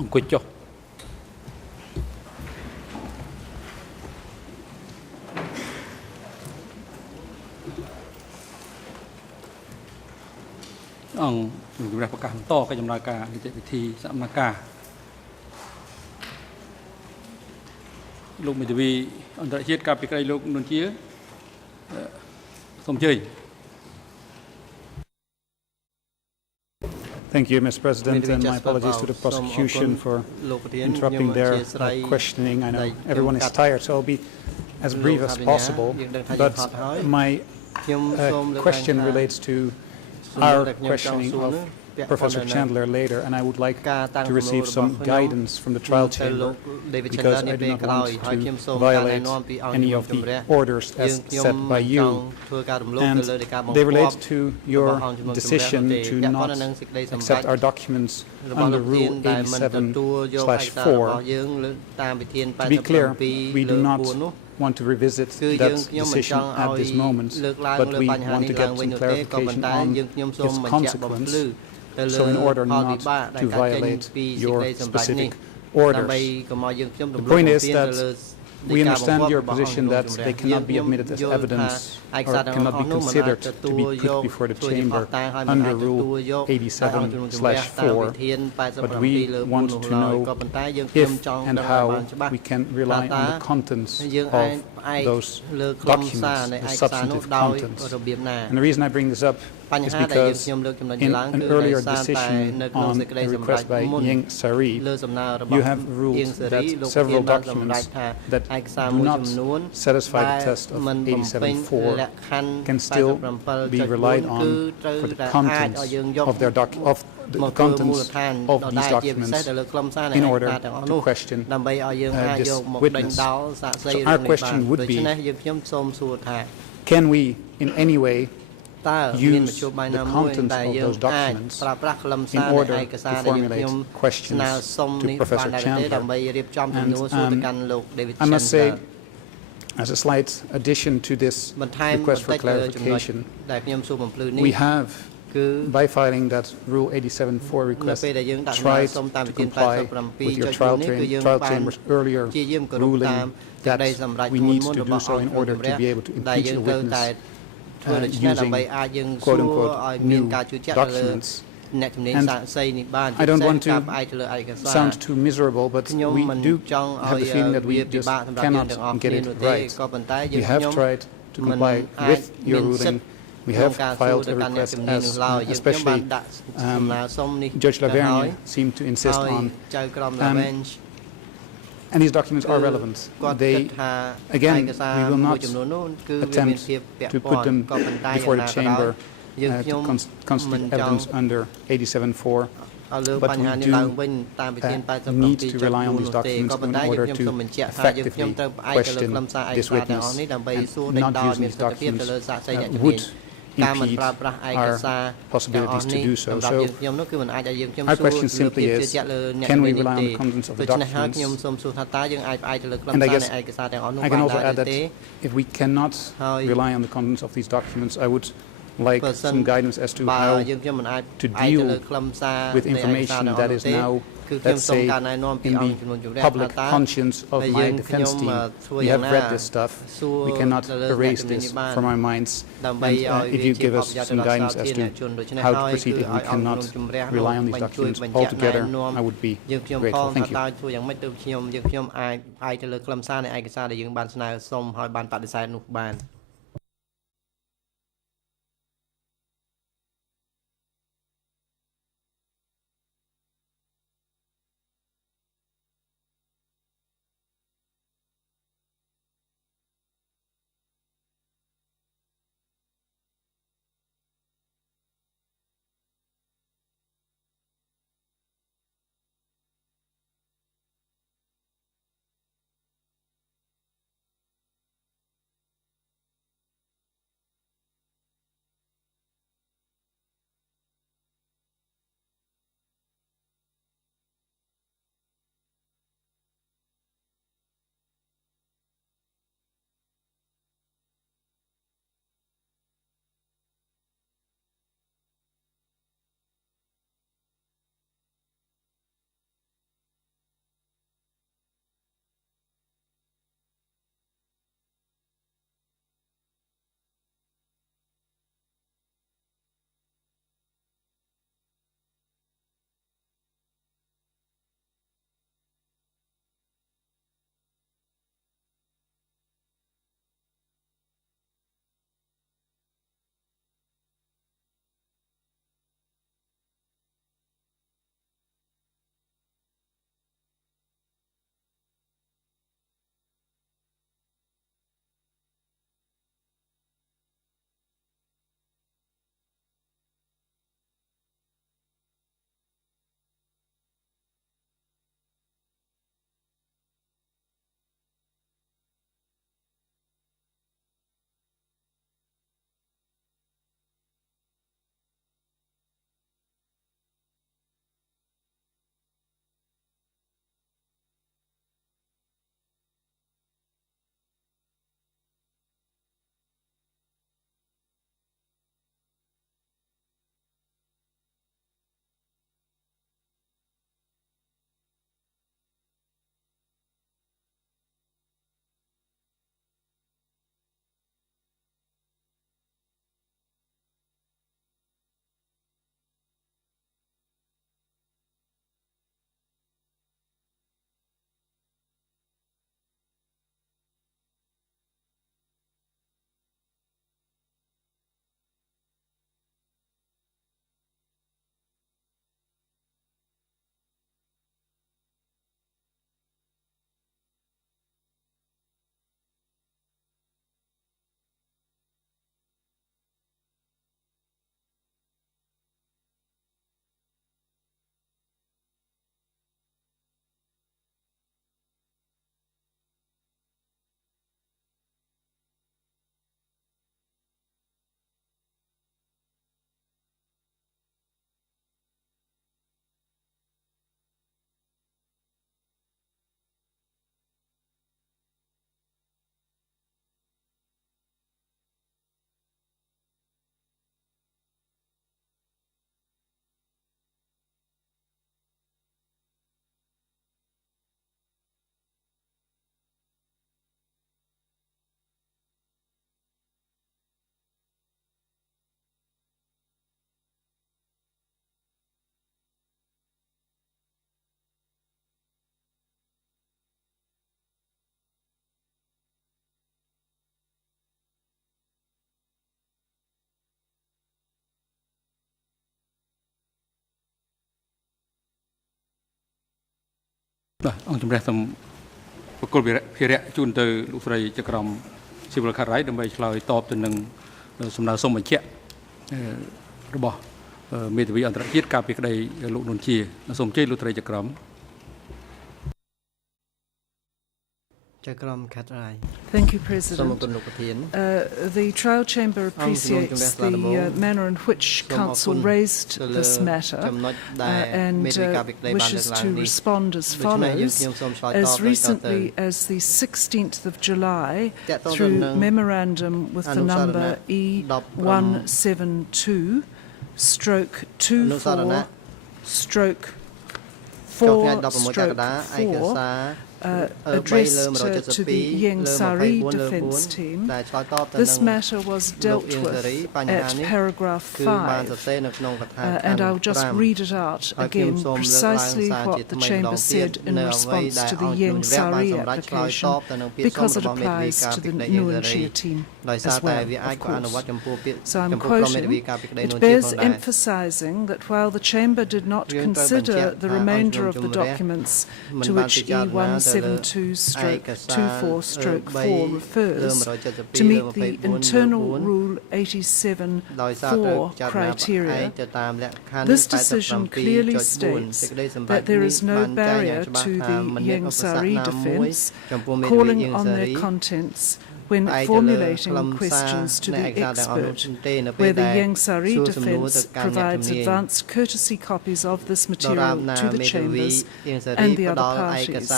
អង្គុយចុះអង្គជំរាបប្រកាសបន្តកិច្ចដំណើរការនីតិវិធីសកម្មការលោកមេធាវីអន្តរជាតិកាពីក្រៃលោកនួនជាសូមអញ្ជើញ Thank you, Mr. President, and my apologies to the prosecution for interrupting their questioning. I know everyone is tired, so I'll be as brief as possible. But my question relates to our questioning of Professor Chandler later, and I would like to receive some guidance from the trial chamber because I do not want to violate any of the orders as set by you. And they relate to your decision to not accept our documents under Rule 87/4. To be clear, we do not want to revisit that decision at this moment, but we want to get some clarification on its consequence. So in order not to violate your specific orders. The point is that we understand your position that they cannot be admitted as evidence or cannot be considered to be put before the chamber under Rule 87/4. But we want to know if and how we can rely on the contents of those documents, the substantive contents. And the reason I bring this up is because in an earlier decision on a request by Ying Sari, you have ruled that several documents that do not satisfy the test of 87/4 can still be relied on for the contents of their the contents of these documents in order to question this witness. So our question would be, can we in any way use the contents of those documents in order to formulate questions to Professor Chandler? And I must say, as a slight addition to this request for clarification, we have, by filing that Rule 87/4 request, tried to comply with your trial chamber's earlier ruling that we need to do so in order to be able to impeach a witness using quote-unquote new documents. And I don't want to sound too miserable, but we do have the feeling that we just cannot get it right. We have tried to comply with your ruling. We have filed a request as especially Judge Lavergne seemed to insist on. And these documents are relevant. They, again, we will not attempt to put them before the chamber to constitute evidence under 87/4, but we do need to rely on these documents in order to effectively question this witness, and not using these documents would impede our possibilities to do so. So our question simply is, can we rely on the contents of the documents? And I guess I can also add that if we cannot rely on the contents of these documents, I would like some guidance as to how to deal with information that is now, let's say, in the public conscience of my defense team. We have read this stuff. We cannot erase this from our minds. And if you give us some guidance as to how to proceed if we cannot rely on these documents altogether, I would be grateful. Thank you. អង្គជំរះសូមបកគលភារៈជូនទៅលោកស្រីចក្រមស៊ីវិលខាត់រ៉ៃដើម្បីឆ្លើយតបទៅនឹងសំណើសុំបញ្ជាក់របស់មេធាវីអន្តរជាតិកាលពីក្តីលោកនុនជាសូមអញ្ជើញលោកស្រីចក្រម Thank you, President. The trial chamber appreciates the manner in which Council raised this matter and wishes to respond as follows. As recently as the 16th of July, through memorandum with the number E172/24/4/4 addressed to the Ieng Sari defence team. This matter was dealt with at paragraph 5, and I'll just read it out again, precisely what the Chamber said in response to the Ieng Sari application, because it applies to the Nuon Chia team as well, of course. So I'm quoting, "It bears emphasising that while the Chamber did not consider the remainder of the documents to which E172/24/4 refers to meet the internal Rule 87(4) criteria, this decision clearly states that there is no barrier to the Ieng Sari defence calling on their contents when formulating questions to the expert, where the Ieng Sari defence provides advanced courtesy copies of this material to the chambers and the other parties.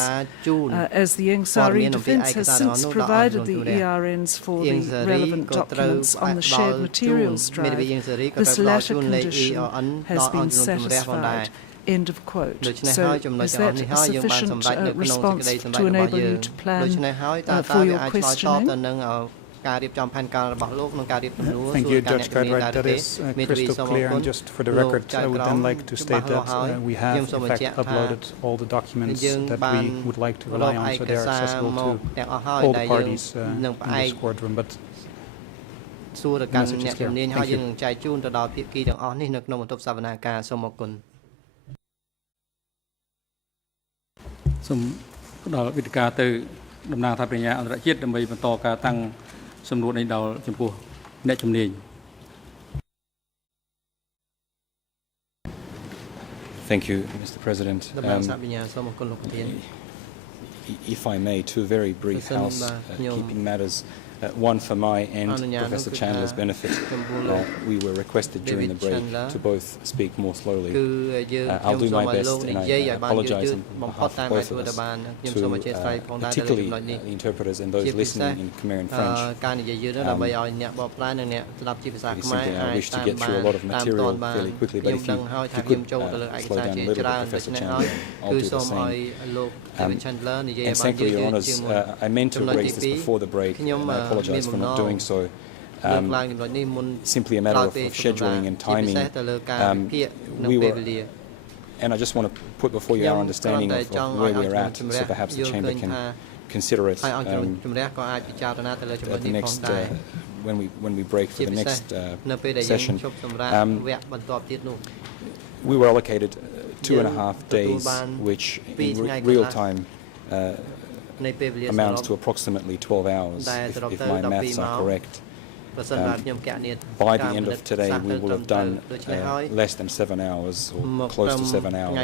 As the Ieng Sari defence has since provided the ERNs for the relevant documents on the shared materials drive, this latter condition has been satisfied." End of quote. So is that a sufficient response to enable you to plan for your questioning? Thank you, Judge Cartwright. That is crystal clear. And just for the record, I would then like to state that we have, in fact, uploaded all the documents that we would like to rely on, so they are accessible to all the parties in this courtroom. But the message is clear. Thank you. សូមផ្ដល់វិធីការទៅដំណើរថាបញ្ញាអន្តរជាតិដើម្បីបន្តការតាំងសំណួរនេះដល់ចំពោះអ្នកជំនាញ Thank you, Mr. President. If I may, two very brief housekeeping matters. One for my and Professor Chandler's benefit. We were requested during the break to both speak more slowly. I'll do my best, and I apologise on behalf of both of us, to particularly the interpreters and those listening in Khmer and French. It is something I wish to get through a lot of material fairly quickly, but if you could slow down a little, Professor Chandler, I'll do the same. And thankfully, Your Honours, I meant to raise this before the break, and I apologise for not doing so. Simply a matter of scheduling and timing. We were, and I just want to put before you our understanding of where we're at, so perhaps the Chamber can consider it at the next, when we break for the next session. We were allocated 2.5 days, which in real time amounts to approximately 12 hours, if my maths are correct. By the end of today, we will have done less than 7 hours, or close to 7 hours,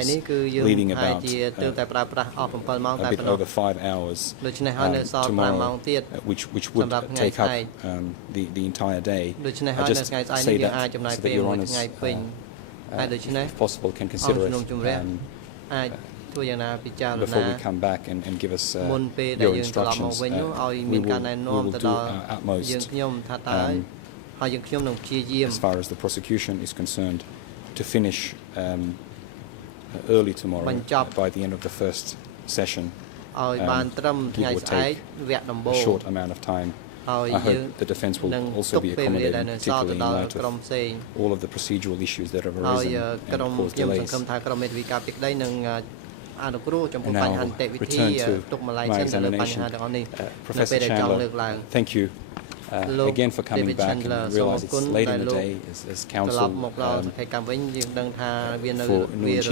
leaving about a bit over 5 hours tomorrow, which would take up the entire day. I just say that so that Your Honours, if possible, can consider it before we come back and give us your instructions. We will do our utmost as far as the prosecution is concerned to finish early tomorrow by the end of the first session. It will take a short amount of time. I hope the defence will also be accommodating, particularly in light of all of the procedural issues that have arisen and caused delays. And now return to my examination. Professor Chandler, thank you again for coming back, and I realise it's late in the day as Council for Nuncia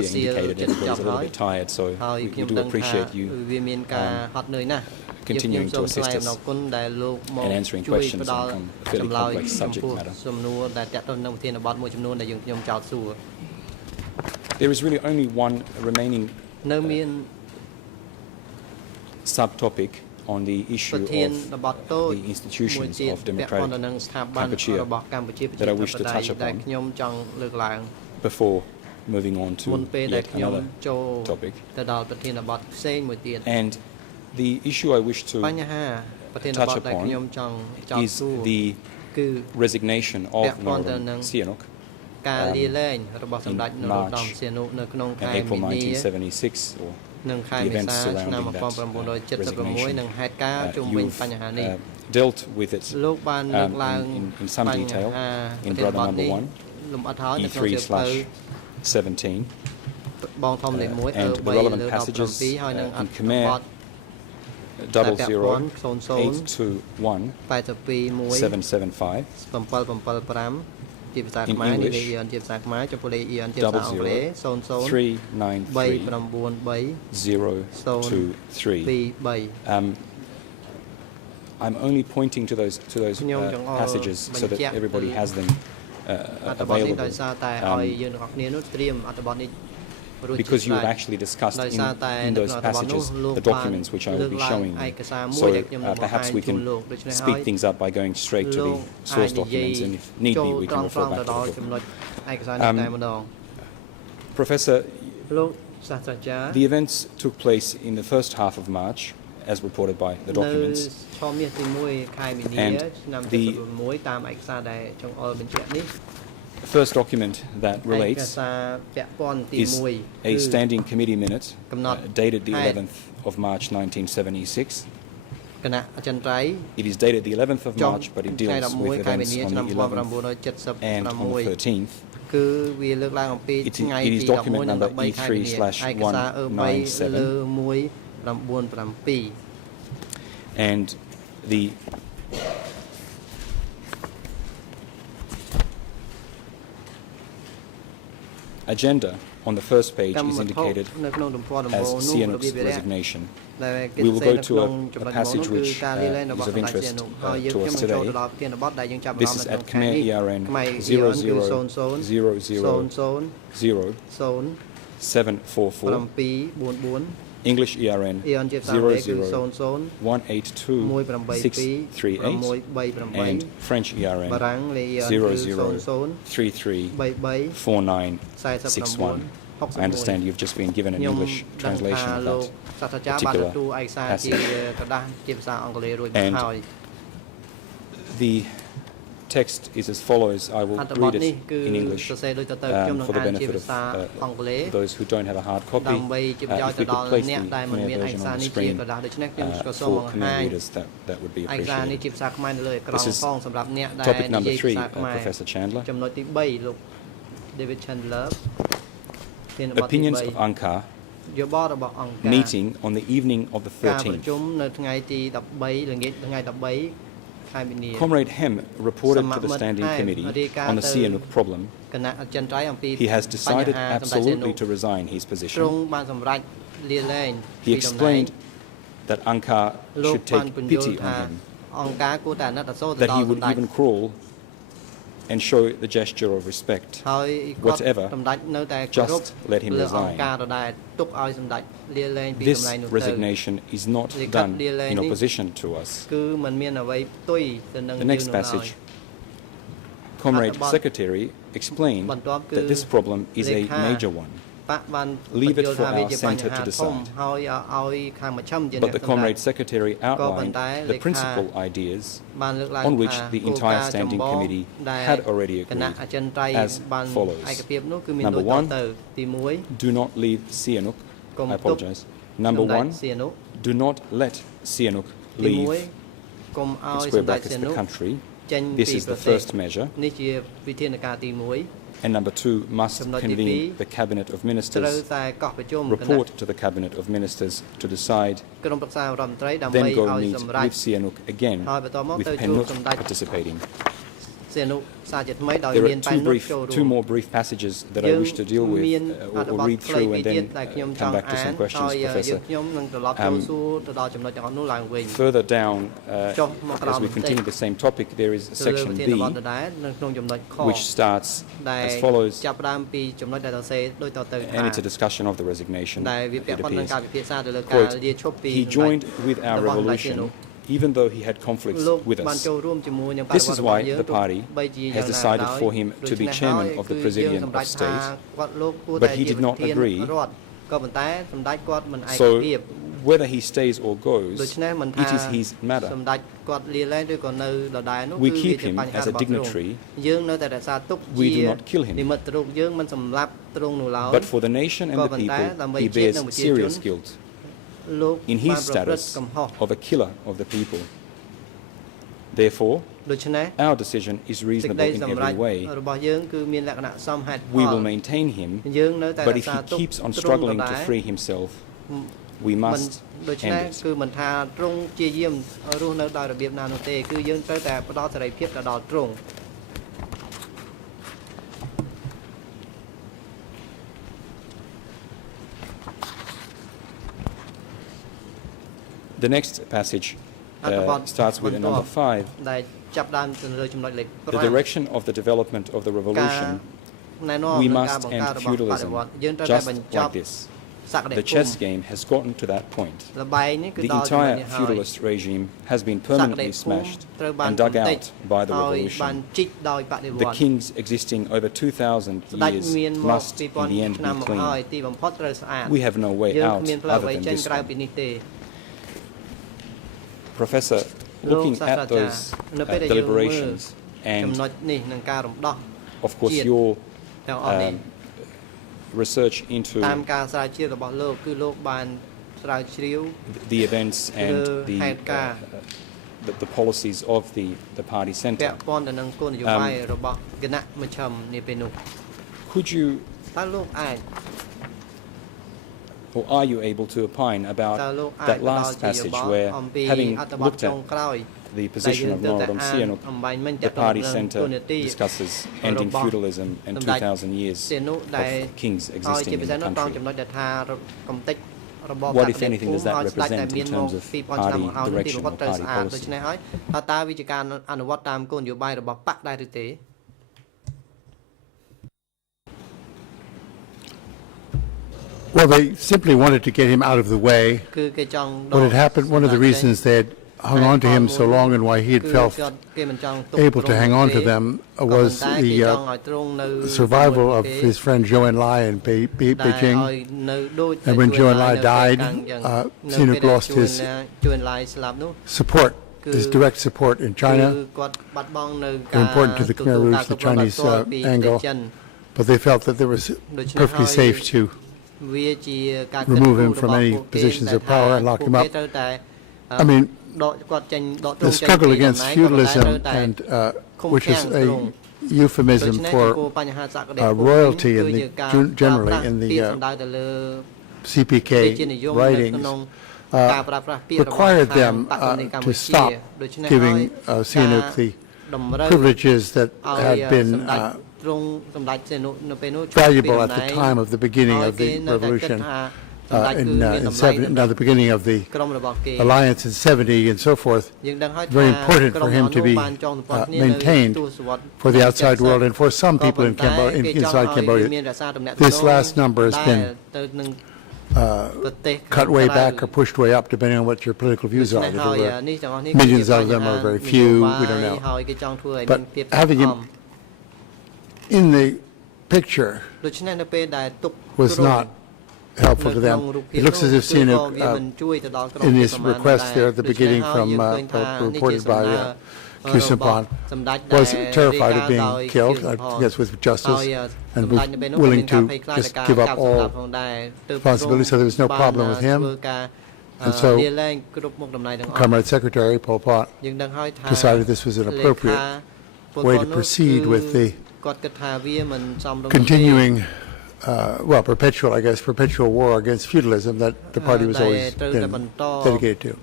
indicated everybody's a little bit tired, so we do appreciate you continuing to assist us in answering questions on a fairly complex subject matter. There is really only one remaining subtopic on the issue of the institutions of democratic Kampuchea that I wish to touch upon before moving on to yet another topic. And the issue I wish to touch upon is the resignation of Northern Sihanouk in March and April 1976, or the events surrounding that resignation. You've dealt with it in some detail in Brother Number 1, E3/17, and the relevant passages in Khmer 00821775, in English 00393023. I'm only pointing to those passages so that everybody has them available. Because you have actually discussed in those passages the documents which I will be showing you. So perhaps we can speed things up by going straight to the source documents, and if need be, we can refer back to the document. Professor, the events took place in the first half of March, as reported by the documents, and the first document that relates is a standing committee minute dated the 11th of March 1976. It is dated the 11th of March, but it deals with events on the 11th and on the 13th. It is document number E3/197. And the agenda on the first page is indicated as Sihanouk's resignation. We will go to a passage which is of interest to us today. This is at Khmer ERN 00000744, English ERN 00182638, and French ERN 00334961. I understand you've just been given an English translation of that particular passage. And the text is as follows. I will read it in English for the benefit of those who don't have a hard copy. If we could place the Khmer version on the screen for Khmer readers, that would be appreciated. This is topic number 3, Professor Chandler. Opinions of Angkar meeting on the evening of the 13th. Comrade Hem reported to the Standing Committee on the Sihanouk problem. He has decided absolutely to resign his position. He explained that Angkar should take pity on him, that he would even crawl and show the gesture of respect. Whatever, just let him resign. This resignation is not done in opposition to us. The next passage, Comrade Secretary explained that this problem is a major one. Leave it for our centre to decide. But the Comrade Secretary outlined the principal ideas on which the entire Standing Committee had already agreed, as follows. Number 1, do not leave Sihanouk. I apologize. Number 1, do not let Sihanouk leave, in square brackets, the country. This is the first measure. And number 2, must convene the Cabinet of Ministers, report to the Cabinet of Ministers to decide, then go meet with Sihanouk again, with Penut participating. There are two more brief passages that I wish to deal with or read through and then come back to some questions, Professor. Further down, as we continue the same topic, there is section B, which starts as follows, and it's a discussion of the resignation, it appears. Quote, he joined with our revolution even though he had conflicts with us. This is why the party has decided for him to be chairman of the Presidium of State, but he did not agree. So whether he stays or goes, it is his matter. We keep him as a dignitary. We do not kill him. But for the nation and the people, he bears serious guilt in his status of a killer of the people. Therefore, our decision is reasonable in every way. We will maintain him, but if he keeps on struggling to free himself, we must end it. The next passage starts with number 5. The direction of the development of the revolution, we must end feudalism, just like this. The chess game has gotten to that point. The entire feudalist regime has been permanently smashed and dug out by the revolution. The kings existing over 2,000 years must in the end be clean. We have no way out other than this one. Professor, looking at those deliberations and, of course, your research into the events and the policies of the party centre, could you or are you able to opine about that last passage where, having looked at the position of Norodom Sihanouk, the party centre discusses ending feudalism and 2,000 years of kings existing in the country? What, if anything, does that represent in terms of party direction or party policy? Well, they simply wanted to get him out of the way. What had happened, one of the reasons they had hung on to him so long and why he had felt able to hang on to them was the survival of his friend Zhou Enlai in Beijing. And when Zhou Enlai died, Sihanouk lost his support, his direct support in China. Very important to the Khmer Rouge, the Chinese angle. But they felt that it was perfectly safe to remove him from any positions of power and lock him up. I mean, the struggle against feudalism, and which is a euphemism for royalty in the, generally in the CPK writings, required them to stop giving Sihanouk the privileges that had been valuable at the time of the beginning of the revolution, the beginning of the alliance in 70 and so forth. Very important for him to be maintained for the outside world and for some people in inside Cambodia. This last number has been cut way back or pushed way up, depending on what your political views are. Millions of them or very few, we don't know. But having him in the picture was not helpful to them. It looks as if Sihanouk, in his request there at the beginning reported by Khieu Samphan, was terrified of being killed, I guess with justice, and was willing to just give up all responsibility, so there was no problem with him. And so Comrade Secretary Pol Pot decided this was an appropriate way to proceed with the continuing, well, perpetual, I guess, perpetual war against feudalism that the party was always been dedicated to.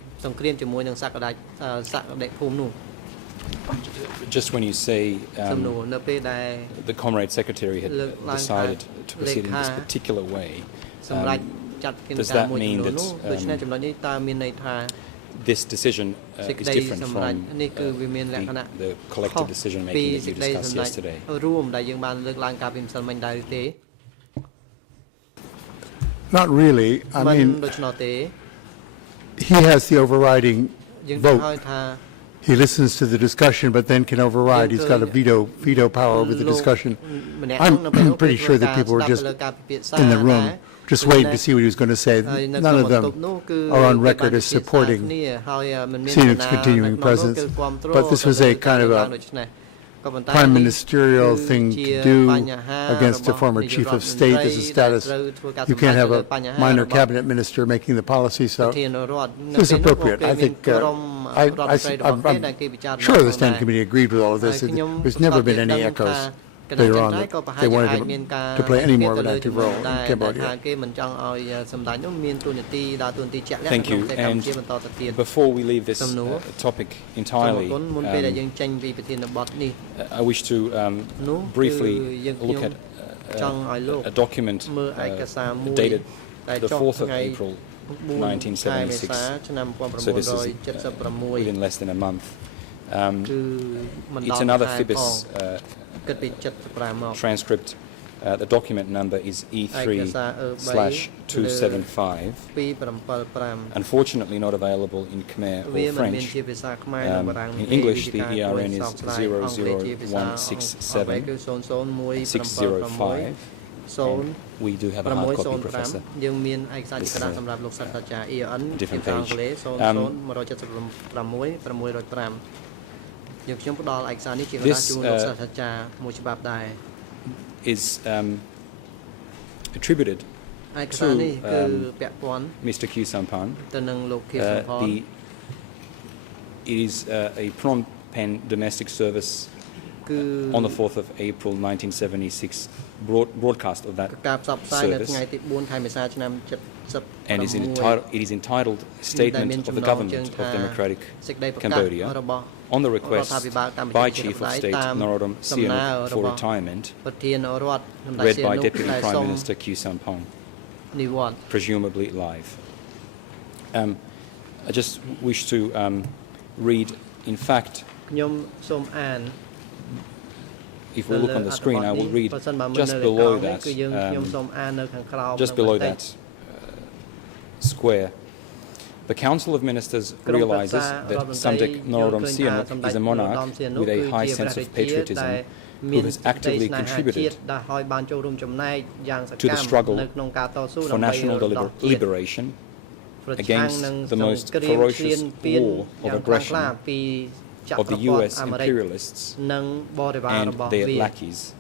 Just when you say the Comrade Secretary had decided to proceed in this particular way, does that mean that this decision is different from the collective decision making that you discussed yesterday? Not really. I mean, he has the overriding vote. He listens to the discussion, but then can override. He's got a veto power over the discussion. I'm pretty sure that people were just in the room, just waiting to see what he was going to say. None of them are on record as supporting Sinuk's continuing presence. But this was a kind of a prime ministerial thing to do against a former chief of state as a status. You can't have a minor cabinet minister making the policy, so this is appropriate. I think I'm sure the Standing Committee agreed with all of this. There's never been any echoes later on that they wanted him to play any more of an active role in Cambodia. Thank you. And before we leave this topic entirely, I wish to briefly look at a document dated the 4th of April 1976. So this is within less than a month. It's another FIBIS transcript. The document number is E3/275. Unfortunately not available in Khmer or French. In English, the ERN is 00167-605. And we do have a hard copy, Professor. This is a different page. This is attributed to Mr. Khieu Samphan. It is a Phnom Penh domestic service on the 4th of April 1976 broadcast of that service, and it is entitled Statement of the Government of Democratic Cambodia on the request by Chief of State Norodom Sihanouk for retirement, read by Deputy Prime Minister Khieu Samphan, presumably live. I just wish to read, in fact, if we look on the screen, I will read just below that, square. The Council of Ministers realizes that Samdech Norodom Sihanouk is a monarch with a high sense of patriotism who has actively contributed to the struggle for national liberation against the most ferocious war of aggression of the US imperialists and their lackeys.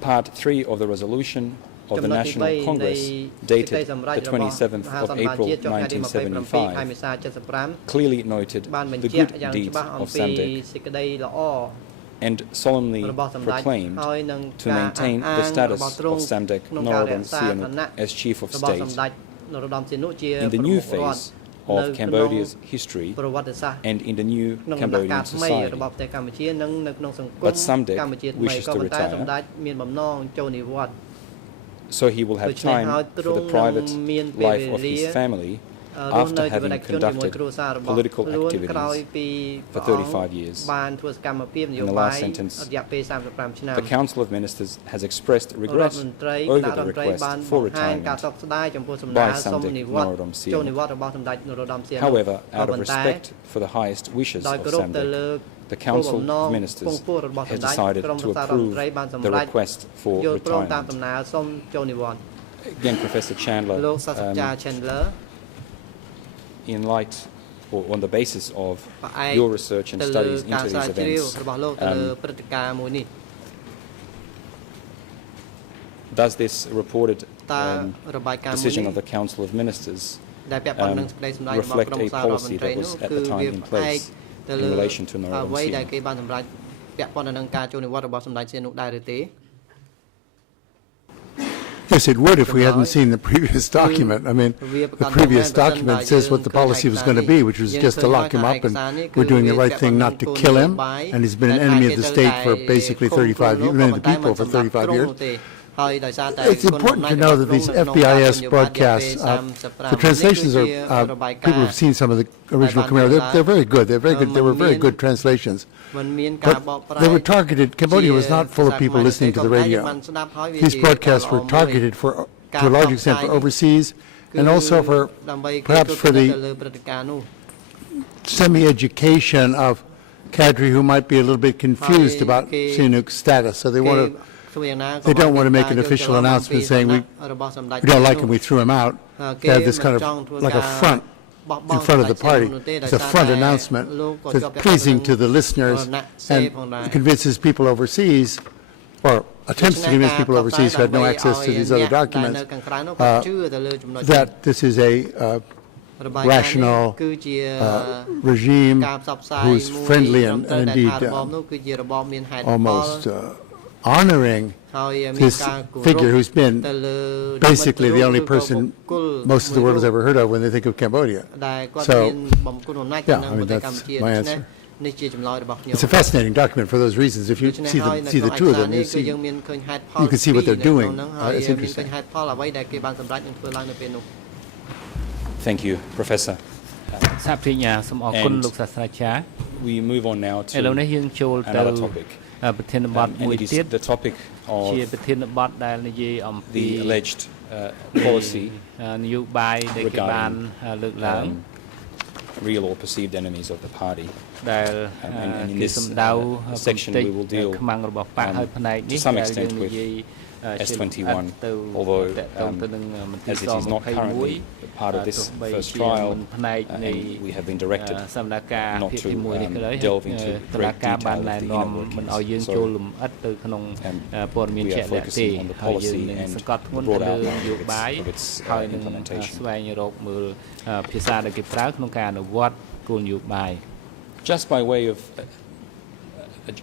Part 3 of the resolution of the National Congress, dated the 27th of April 1975, clearly noted the good deeds of Samdech and solemnly proclaimed to maintain the status of Samdech Norodom Sihanouk as Chief of State in the new phase of Cambodia's history and in the new Cambodian society. But Samdech wishes to retire, so he will have time for the private life of his family after having conducted political activities for 35 years. In the last sentence, the Council of Ministers has expressed regret over the request for retirement by Samdech Norodom Sihanouk. However, out of respect for the highest wishes of Samdech, the Council of Ministers has decided to approve the request for retirement. Again, Professor Chandler, in light or on the basis of your research and studies into these events, does this reported decision of the Council of Ministers reflect a policy that was at the time in place in relation to Norodom Sihanouk? Yes, it would if we hadn't seen the previous document. I mean, the previous document says what the policy was going to be, which was just to lock him up, and we're doing the right thing not to kill him, and he's been an enemy of the state for basically 35 years, enemy of the people for 35 years. It's important to know that these FBIS broadcasts, the translations are, people have seen some of the original Khmer, they're very good, they were very good translations. But they were targeted, Cambodia was not full of people listening to the radio. These broadcasts were targeted for, to a large extent, for overseas, and also for, perhaps for the semi-education of cadre who might be a little bit confused about Sihanouk's status, so they want to, they don't want to make an official announcement saying we don't like him, we threw him out. They have this kind of like a front in front of the party. It's a front announcement that's pleasing to the listeners and convinces people overseas, or attempts to convince people overseas who had no access to these other documents, that this is a rational regime who's friendly and indeed almost honoring this figure who's been basically the only person most of the world has ever heard of when they think of Cambodia. So, yeah, I mean, that's my answer. It's a fascinating document for those reasons. If you see the two of them, you can see what they're doing. It's interesting. Thank you, Professor. We move on now to another topic. It is the topic of the alleged policy regarding real or perceived enemies of the party. And in this section we will deal to some extent with S21, although as it is not currently part of this first trial, and we have been directed not to delve into great detail of the inner workings. So we are focusing on the policy and the broad outline of its implementation. Just by way of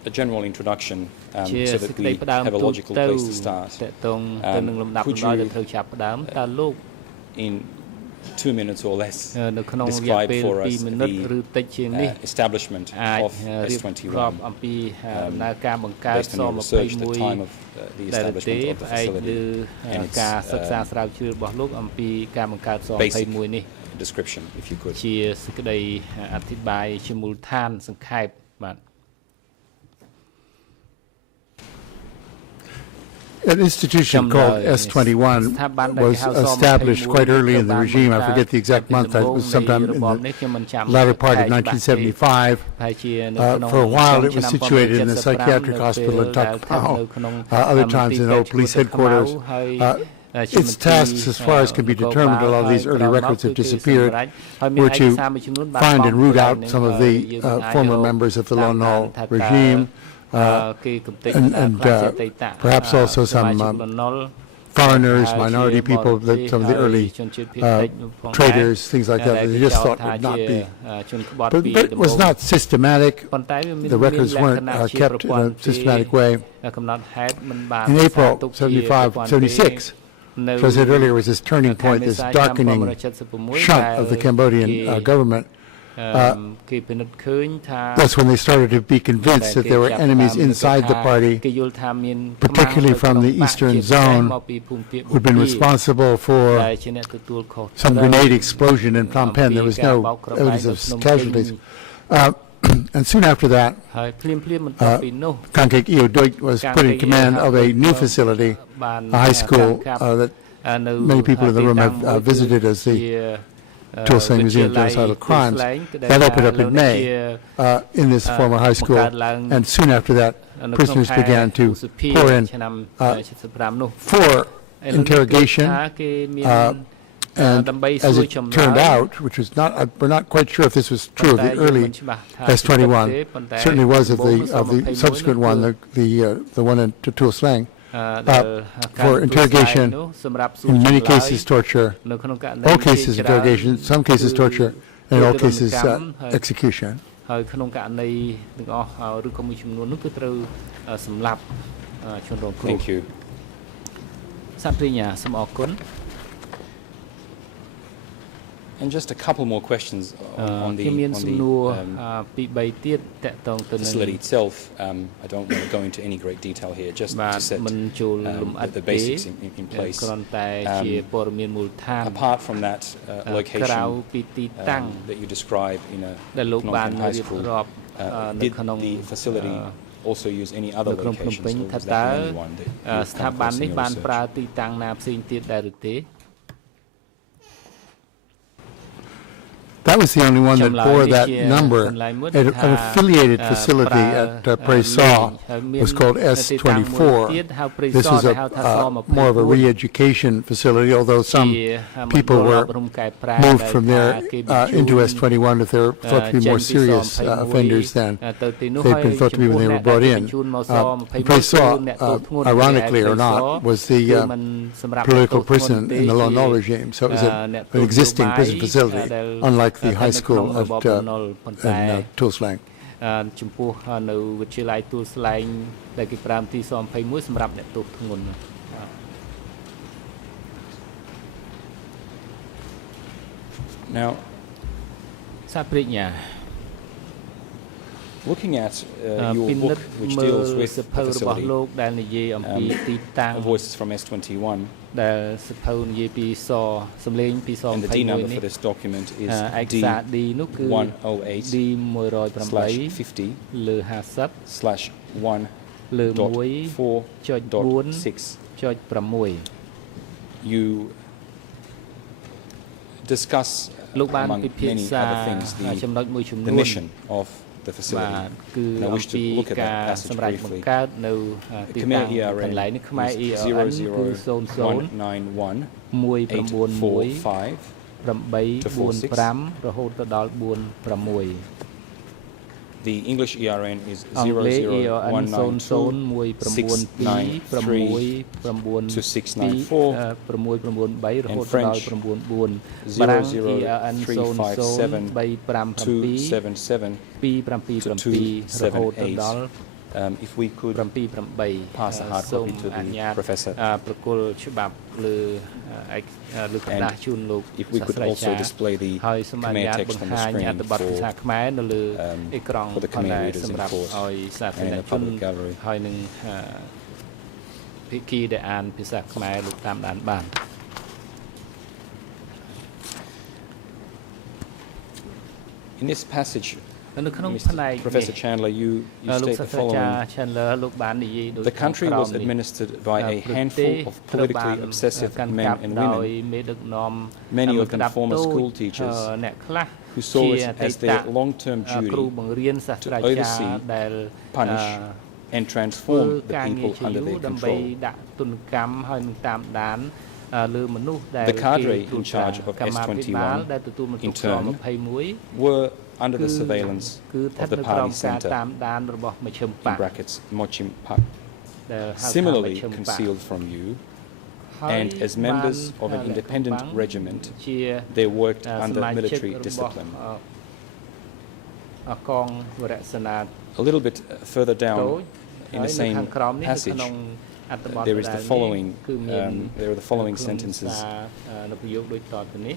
a general introduction, so that we have a logical place to start. Could you, in 2 minutes or less, describe for us the establishment of S21 based on your research, the time of the establishment of the facility, and its basic description, if you could. An institution called S21 was established quite early in the regime. I forget the exact month. It was sometime in the latter part of 1975. For a while, it was situated in the psychiatric hospital at Tak Pao. Other times in old police headquarters. Its tasks, as far as can be determined, a lot of these early records have disappeared, were to find and root out some of the former members of the Lon Nol regime, and perhaps also some foreigners, minority people, some of the early traders, things like that. They just thought would not be. But it was not systematic. The records weren't kept in a systematic way. In April 76, as I said earlier, was this turning point, this darkening shunt of the Cambodian government. That's when they started to be convinced that there were enemies inside the party, particularly from the eastern zone, who had been responsible for some grenade explosion in Phnom Penh. There was no evidence of casualties. And soon after that, Kankek Eo Duik was put in command of a new facility, a high school that many people in the room have visited as the Tuol Sleng Museum of Genocidal Crimes. That opened up in May in this former high school, and soon after that, prisoners began to pour in for interrogation. And as it turned out, which was not, we're not quite sure if this was true of the early S21, certainly was of the subsequent one, the one in Tuol Sleng. for interrogation, in many cases torture, all cases interrogation, some cases torture, and in all cases execution. ហើយក្នុងករណីទាំងអស់ឬក៏មួយចំនួននោះគឺត្រូវសម្លាប់ជនរងគ្រោះ Thank you. សាស្ត្រាចារ្យសូមអរគុណ And just a couple more questions on the facility itself. I don't want to go into any great detail here, just to set the basics in place. Apart from that location that you describe in a Phnom Penh high school, did the facility also use any other locations, or was that the only one that you've come across in your research? That was the only one that bore that number. An affiliated facility at Prey Saw was called S24. This is more of a re-education facility, although some people were moved from there into S21 if they were thought to be more serious offenders than they'd been thought to be when they were brought in. Prey Saw, ironically or not, was the political prison in the Lon Nol regime, so it was an existing prison facility, unlike the high school in Tuol Sleng. ចំពោះនៅវិទ្យាល័យទួលស្លែងដែលគេប្រាំទីស21សម្រាប់អ្នកទោសធ្ងន់ Now សាស្ត្រាចារ្យ looking at your book, which deals with the facility, Voices from S21, and the D number for this document is D108/1.4.6. You discuss, among many other things, the mission of the facility. And I wish to look at that passage briefly. The Khmer ERN is 00191-845 to 46. The English ERN is 00192-693 to 694, and French 00357-277 to 278. If we could pass a hard copy to the professor, and if we could also display the Khmer text on the screen for the Khmer readers in course and in the public gallery. In this passage, Professor Chandler, you state the following. The country was administered by a handful of politically obsessive men and women, many of them former school teachers, who saw it as their long-term duty to oversee, punish, and transform the people under their control. The cadre in charge of S21, in turn, were under the surveillance of the party center, in brackets, Mochim Pak, similarly concealed from you, and as members of an independent regiment, they worked under military discipline. A little bit further down in the same passage, there are the following sentences.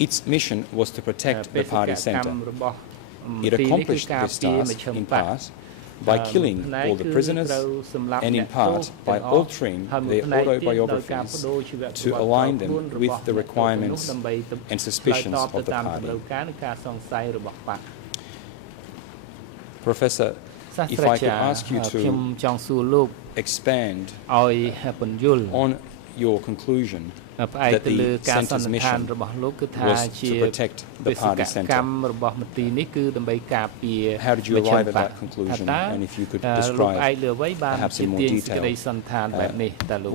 Its mission was to protect the party center. It accomplished this task in part by killing all the prisoners, and in part by altering their autobiographies to align them with the requirements and suspicions of the party. Professor, if I could ask you to expand on your conclusion that the center's mission was to protect the party center. How did you arrive at that conclusion? And if you could describe, perhaps in more detail,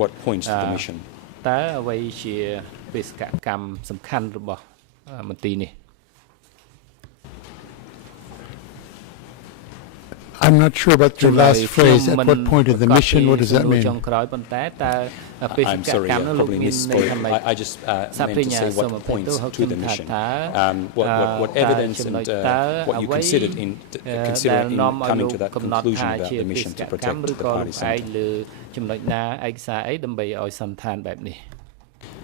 what points to the mission? I'm not sure about your last phrase. At what point in the mission? What does that mean? I'm sorry, I probably misspoke. I just meant to say what points to the mission. What evidence and what you considered in coming to that conclusion about the mission to protect the party center.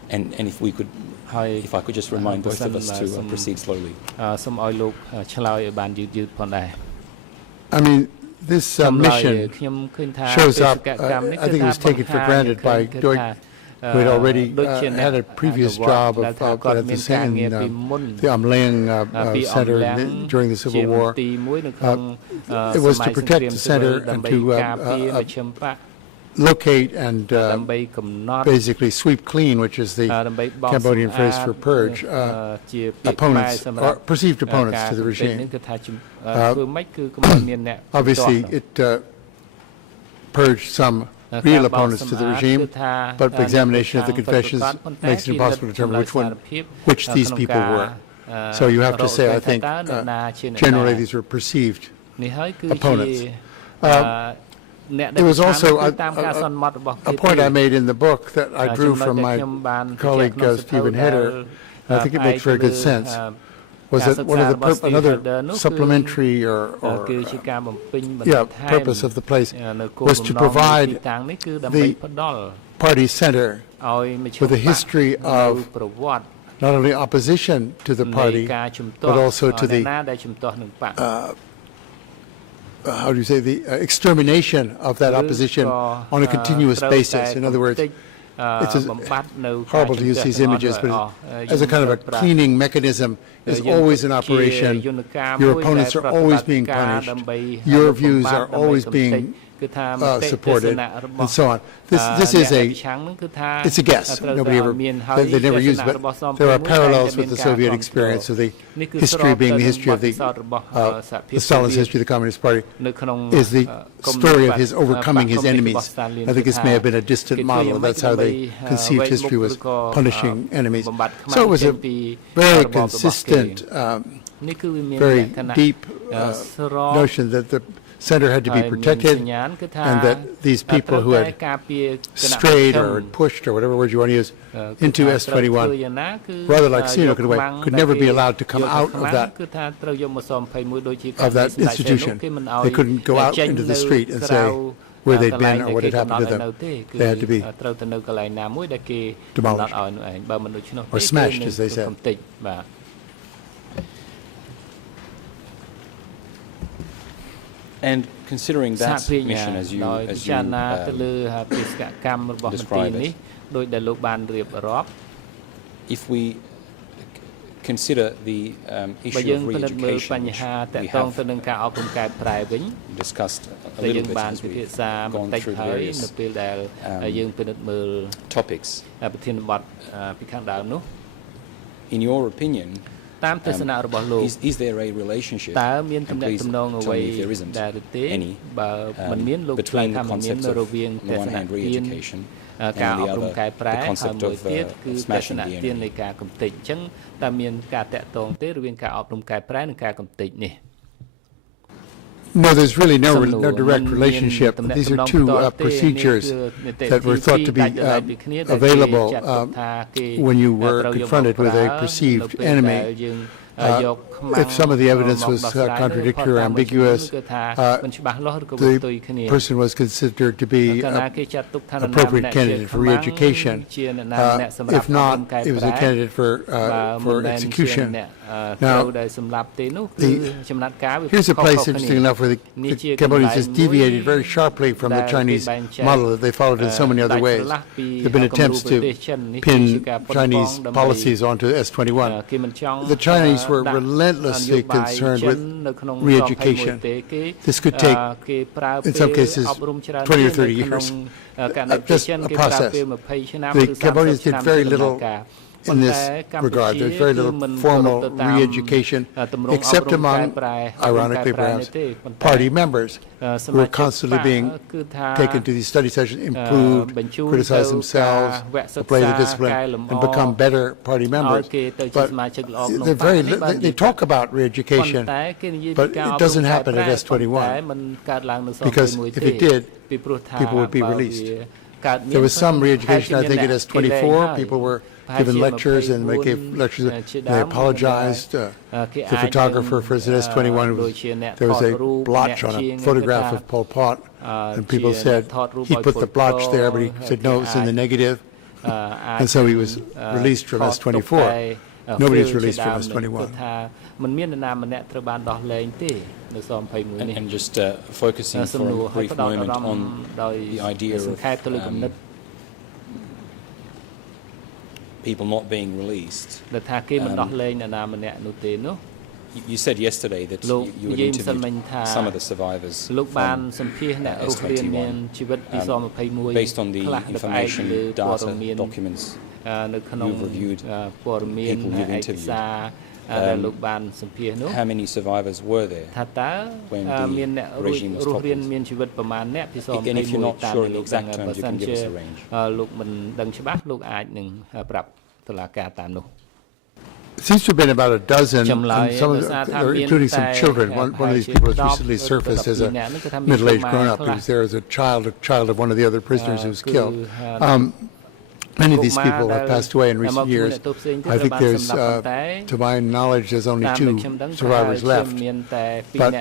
And if I could just remind both of us to proceed slowly. I mean, this mission shows up, I think it was taken for granted by Duch, who had already had a previous job of at the Amleang Center during the Civil War. It was to protect the center and to locate and basically sweep clean, which is the Cambodian phrase for purge, opponents or perceived opponents to the regime. Obviously, it purged some real opponents to the regime, but examination of the confessions makes it impossible to determine which these people were. So you have to say, I think, generally these were perceived opponents. There was also a point I made in the book that I drew from my colleague Stephen Heder, and I think it makes very good sense, was that another supplementary purpose of the place was to provide the party center with a history of not only opposition to the party, but also to the how do you say, the extermination of that opposition on a continuous basis. In other words, it's horrible to use these images, but as a kind of a cleaning mechanism is always in operation. Your opponents are always being punished. Your views are always being supported, and so on. This is it's a guess. Nobody ever, they never use it, but there are parallels with the Soviet experience of the history being the history of the Stalin's history of the Communist Party is the story of his overcoming his enemies. I think this may have been a distant model. That's how they conceived history, was punishing enemies. So it was a very consistent, very deep notion that the center had to be protected, and that these people who had strayed or pushed, or whatever word you want to use, into S21, rather like Sihanouk in a way, could never be allowed to come out of that institution. They couldn't go out into the street and say where they'd been or what had happened to them. They had to be demolished or smashed, as they said. And considering that mission as you describe it, if we consider the issue of re-education, which we have discussed a little bit as we've gone through various topics. In your opinion, is there a relationship, and please tell me if there isn't any, between the concept of, on the one hand, re-education, and the other, the concept of smashing the enemy? No, there's really no direct relationship. These are two procedures that were thought to be available when you were confronted with a perceived enemy. If some of the evidence was contradictory or ambiguous, the person was considered to be an appropriate candidate for re-education. If not, it was a candidate for execution. Now, here's a place, interesting enough, where the Cambodians just deviated very sharply from the Chinese model that they followed in so many other ways. There have been attempts to pin Chinese policies onto S21. The Chinese were relentlessly concerned with re-education. This could take, in some cases, 20 or 30 years. Just a process. The Cambodians did very little in this regard. There's very little formal re-education, except among, ironically perhaps, party members who are constantly being taken to these study sessions, improved, criticize themselves, apply the discipline, and become better party members. But they talk about re-education, but it doesn't happen at S21, because if it did, people would be released. There was some re-education, I think, at S24. People were given lectures, and they gave lectures. They apologized. The photographer for S21, there was a blotch on a photograph of Pol Pot, and people said he put the blotch there, but he said no, it's in the negative, and so he was released from S24. Nobody is released from S21. And just focusing for a brief moment on the idea of people not being released. You said yesterday that you would interview some of the survivors from S21 based on the information, data, documents you've reviewed, people you've interviewed. How many survivors were there when the regime was toppled? And if you're not sure in the exact terms, you can give us a range. It seems to have been about a dozen, including some children. One of these people has recently surfaced as a middle-aged grown-up who was there as a child of one of the other prisoners who was killed. Many of these people have passed away in recent years. I think there's, to my knowledge, there's only 2 survivors left. But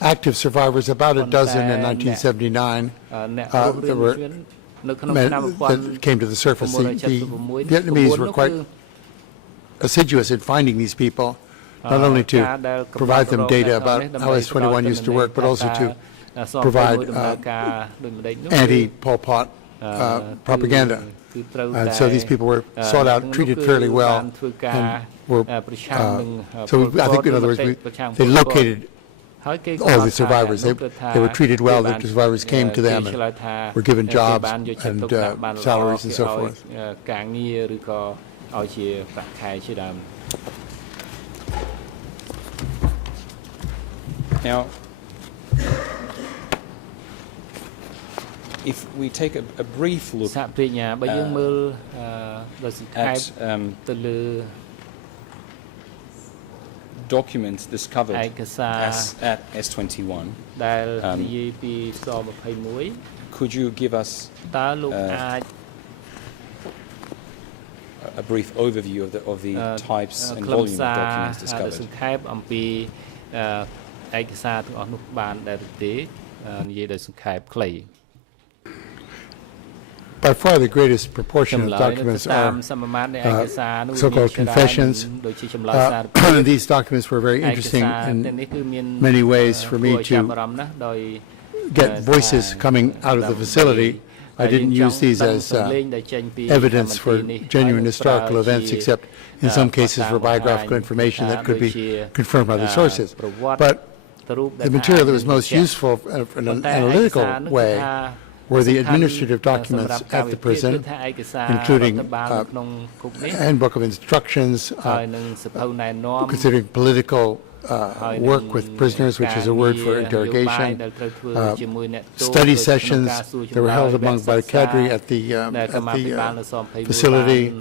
active survivors, about a dozen in 1979, that came to the surface. The Vietnamese were quite assiduous in finding these people, not only to provide them data about how S21 used to work, but also to provide anti-Pol Pot propaganda. And so these people were sought out, treated fairly well, and were, so I think, in other words, they located all the survivors. They were treated well. The survivors came to them and were given jobs and salaries and so forth. Now, if we take a brief look at documents discovered at S21, could you give us a brief overview of the types and volume of documents discovered? By far the greatest proportion of documents are so-called confessions. These documents were very interesting in many ways for me to get voices coming out of the facility. I didn't use these as evidence for genuine historical events, except in some cases for biographical information that could be confirmed by the sources. But the material that was most useful in an analytical way were the administrative documents at the prison, including handbook of instructions, considering political work with prisoners, which is a word for interrogation, study sessions that were held among by the cadre at the facility.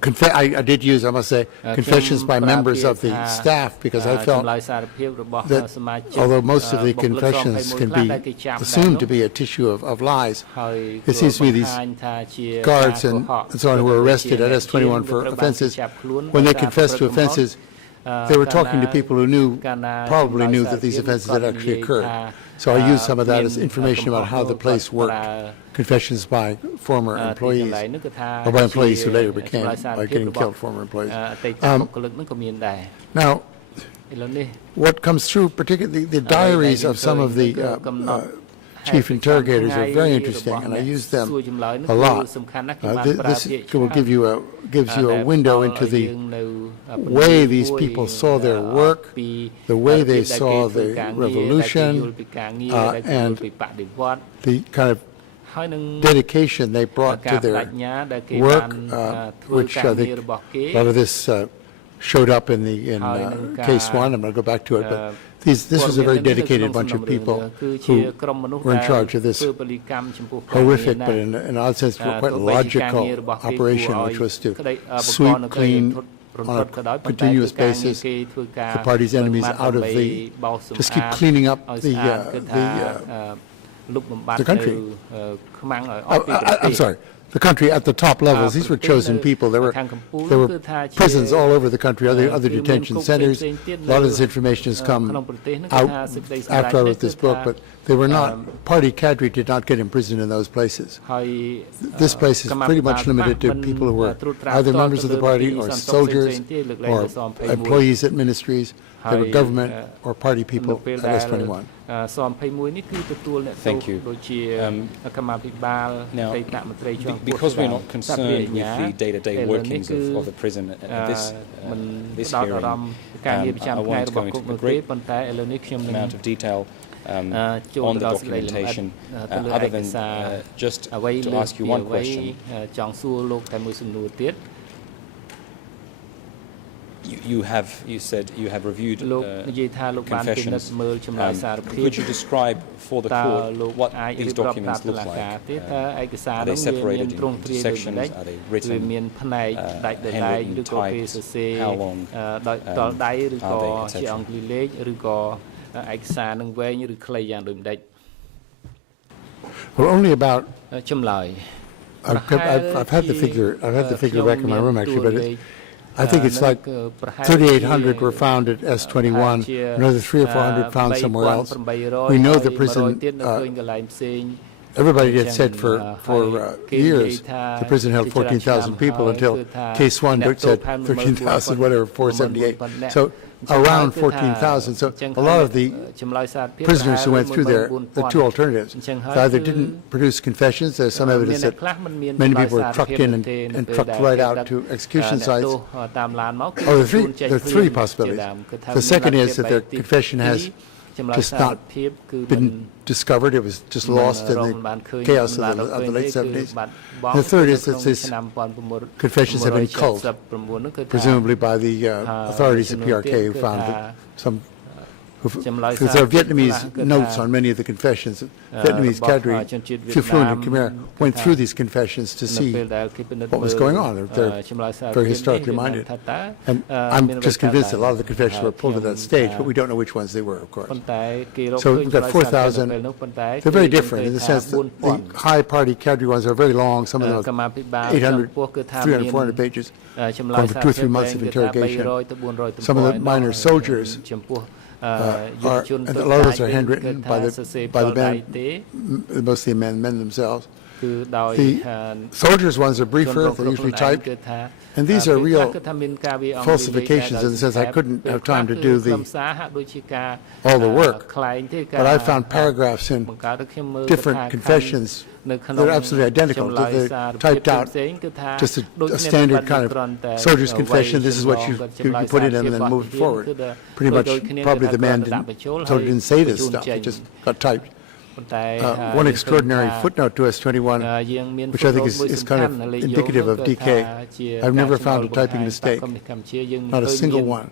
I did use, I must say, confessions by members of the staff, because I felt that although most of the confessions can be assumed to be a tissue of lies, it seems to me these guards and so on who were arrested at S21 for offenses, when they confessed to offenses, they were talking to people who probably knew that these offenses had actually occurred. So I used some of that as information about how the place worked. Confessions by former employees, or by employees who later became, by getting killed, former employees. Now, what comes through, particularly the diaries of some of the chief interrogators are very interesting, and I use them a lot. This will gives you a window into the way these people saw their work, the way they saw the revolution, and the kind of dedication they brought to their work, which I think a lot of this showed up in case one. I'm going to go back to it, but this was a very dedicated bunch of people who were in charge of this horrific, but in an odd sense, quite logical operation, which was to sweep clean on a continuous basis the party's enemies out of just keep cleaning up the country. I'm sorry. The country at the top levels, these were chosen people. There were prisons all over the country, other detention centers. A lot of this information has come out after I wrote this book, but they were not, party cadre did not get imprisoned in those places. This place is pretty much limited to people who were either members of the party or soldiers or employees at ministries. They were government or party people at S21. Thank you. Now, because we're not concerned with the day-to-day workings of the prison at this hearing, I want to go into a great amount of detail on the documentation, other than just to ask you one question. You said you have reviewed confessions. Could you describe for the court what these documents look like? Are they separated into sections? Are they written, handwritten, typed? How long are they, etc.? Well, only about. I've had the figure back in my room actually, but I think it's like 3,800 were found at S21, another 300 or 400 found somewhere else. We know the prison, everybody had said for years the prison held 14,000 people until case one said 13,000, whatever, 478. So around 14,000. So a lot of the prisoners who went through there, the two alternatives. They either didn't produce confessions. There's some evidence that many people were trucked in and trucked right out to execution sites. There are three possibilities. The second is that their confession has just not been discovered. It was just lost in the chaos of the late 70s. The third is that these confessions have been culled, presumably by the authorities at PRK who found that because there are Vietnamese notes on many of the confessions. Vietnamese cadre, if you're fluent in Khmer, went through these confessions to see what was going on. They're very historically minded. And I'm just convinced that a lot of the confessions were pulled at that stage, but we don't know which ones they were, of course. So we've got 4,000. They're very different in the sense that the high party cadre ones are very long. Some of them are 800, 300, 400 pages, going for 2 or 3 months of interrogation. Some of the minor soldiers and a lot of those are handwritten by the men, mostly men themselves. The soldiers' ones are briefer, they're usually typed, and these are real falsifications in the sense I couldn't have time to do all the work, but I found paragraphs in different confessions that are absolutely identical. They're typed out, just a standard kind of soldier's confession. This is what you put in and then move it forward. Pretty much, probably the man didn't say this stuff, it just got typed. One extraordinary footnote to S21, which I think is kind of indicative of DK. I've never found a typing mistake, not a single one.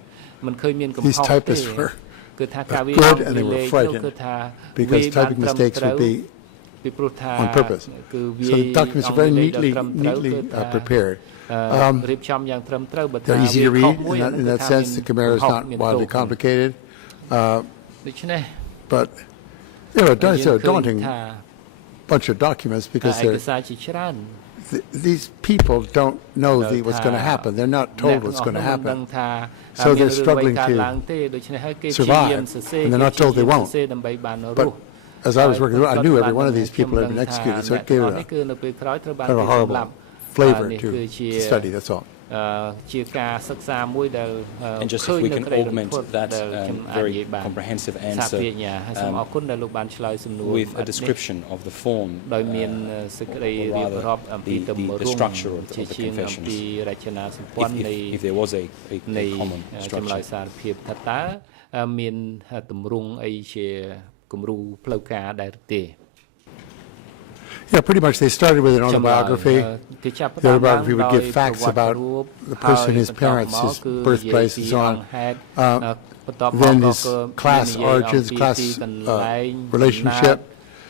These typists were good and they were frightened because typing mistakes would be on purpose. So the documents are very neatly prepared. They're easy to read in that sense. The Khmer is not wildly complicated, but they're a daunting bunch of documents because these people don't know what's going to happen. They're not told what's going to happen. So they're struggling to survive, and they're not told they won't. But as I was working, I knew every one of these people had been executed, so it gave it kind of a horrible flavor to study, that's all. And just if we can augment that very comprehensive answer with a description of the form, or rather the structure of the confessions, if there was a common structure. Yeah, pretty much they started with an autobiography. The autobiography would give facts about the person, his parents, his birthplace, and so on. Then his class origins, class relationship,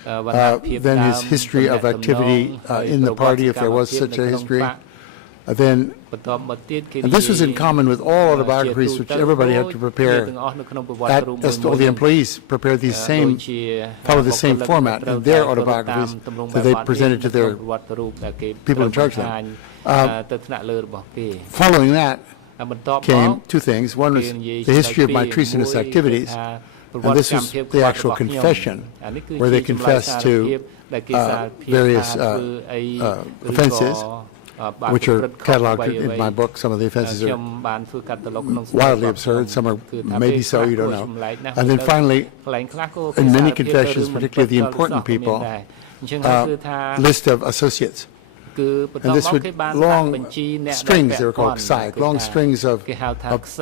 then his history of activity in the party, if there was such a history. And this was in common with all autobiographies, which everybody had to prepare. All the employees prepared these follow the same format in their autobiographies that they presented to their people in charge of them. Following that came two things. One was the history of my treasonous activities, and this was the actual confession, where they confessed to various offenses, which are cataloged in my book. Some of the offenses are wildly absurd, some are maybe so, you don't know. And then finally, in many confessions, particularly the important people, list of associates. And this would long strings, they were called ksai, long strings of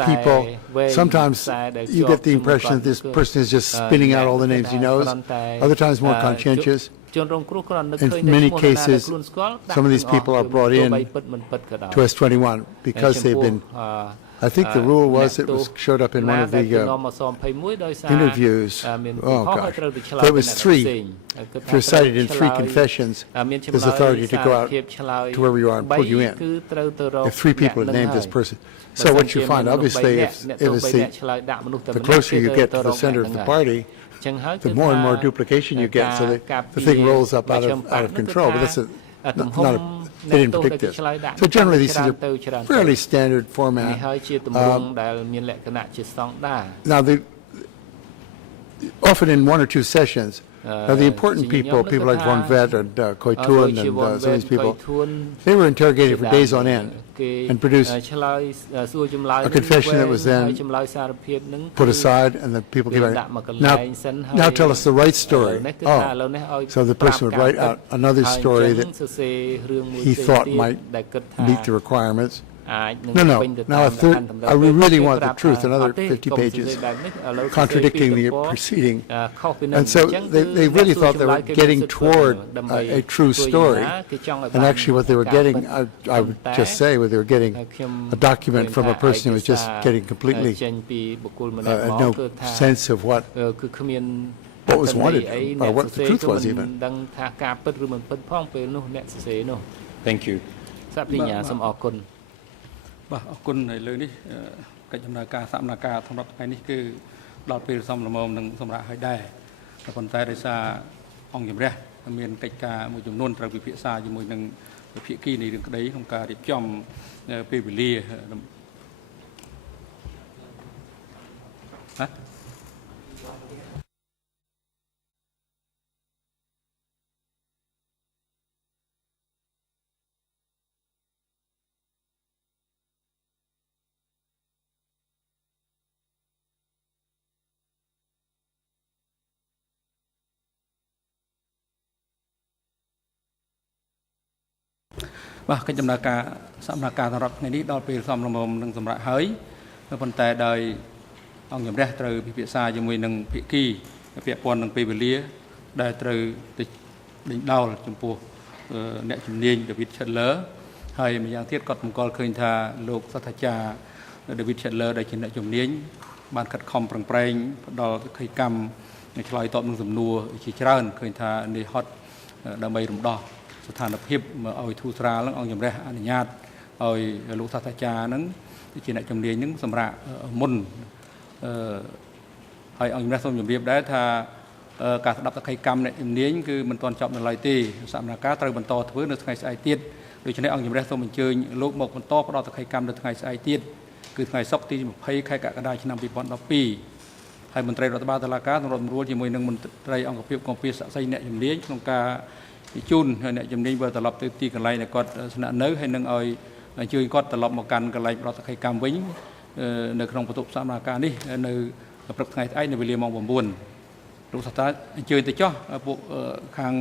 people. Sometimes you get the impression that this person is just spinning out all the names he knows, other times more conscientious. In many cases, some of these people are brought in to S21 because they've been, I think the rule was, it showed up in one of the interviews. Oh gosh, there was 3. If you're cited in 3 confessions, there's authority to go out to wherever you are and pull you in. If 3 people had named this person. So what you find, obviously, if the closer you get to the center of the party, the more and more duplication you get, so that the thing rolls up out of control. But that's they didn't predict this. So generally, these are fairly standard format. Now, often in 1 or 2 sessions, now the important people like Von Vet and Khoi Thun and some of these people, they were interrogated for days on end and produced a confession that was then put aside, and the people gave it. Now tell us the right story. Oh, so the person would write out another story that he thought might meet the requirements. No. Now we really want the truth, another 50 pages contradicting the preceding. And so they really thought they were getting toward a true story. And actually what they were getting, I would just say, they were getting a document from a person who was just getting completely no sense of what was wanted, or what the truth was even. Thank you. បាទអរគុណនៅលើនេះកិច្ចដំណើរការសម្រាប់ថ្ងៃនេះគឺដល់ពេលសំលមមនឹងសម្រាប់ឲ្យដែរប៉ុន្តែដោយសារអង្គជំរះមានកិច្ចការមួយចំនួនត្រូវពិភាក្សាជាមួយនឹងភាគីនៃរឿងក្តីក្នុងការរៀបចំពេលវេលាណា បាទកិច្ចដំណើរការសម្រាប់ថ្ងៃនេះដល់ពេលសំលមមនឹងសម្រាប់ហើយប៉ុន្តែដោយអង្គជំរះត្រូវពិភាក្សាជាមួយនឹងភាគីពាក់ព័ន្ធនឹងពេលវេលាដែលត្រូវដេញដោលចំពោះអ្នកជំនាញ David Chandler ហើយម្យ៉ាងទៀតគាត់បង្កល់ឃើញថាលោកសាស្ត្រាចារ្យ David Chandler ដែលជាអ្នកជំនាញបានខិតខំប្រឹងប្រែងផ្ដល់កិច្ចកម្មឆ្លើយតបនឹងសំណួរជាច្រើនឃើញថានេះហត់ដើម្បីរំដោះ ស្ថានភាពឲ្យធូរស្រាលនឹងអង្គជំរះអនុញ្ញាតឲ្យលោកសាស្ត្រាចារ្យនឹងជាអ្នកជំនាញនឹងសម្រាប់មុនហើយអង្គជំរះសូមជម្រាបដែរថាការស្ដាប់សកម្មអ្នកជំនាញគឺមិនទាន់ចប់នៅឡើយទេសមត្ថការត្រូវបន្តធ្វើនៅថ្ងៃស្អែកទៀតដូច្នេះអង្គជំរះសូមអញ្ជើញលោកមកបន្តផ្ដល់សកម្មនៅថ្ងៃស្អែកទៀតគឺថ្ងៃសុក្រទី 20 ខែកក្កដាឆ្នាំ 2012 ហើយមន្ត្រីរដ្ឋបាលតុលាការសម្របសម្រួលជាមួយនឹងមន្ត្រីអង្គភាពគម្ពីរស័ក្តិសិទ្ធិអ្នកជំនាញក្នុងការជូនអ្នកជំនាញវិលត្រឡប់ទៅទីកន្លែងដែលគាត់ស្នាក់នៅហើយនឹងឲ្យអញ្ជើញគាត់ត្រឡប់មកកាន់កន្លែងប្រតិកម្មវិញនៅក្នុងបន្ទប់សម្រាប់ការនេះនៅព្រឹកថ្ងៃស្អែកនៅវេលាម៉ោង 9 លោកសាស្ត្រាអញ្ជើញទៅចុះពួកខាង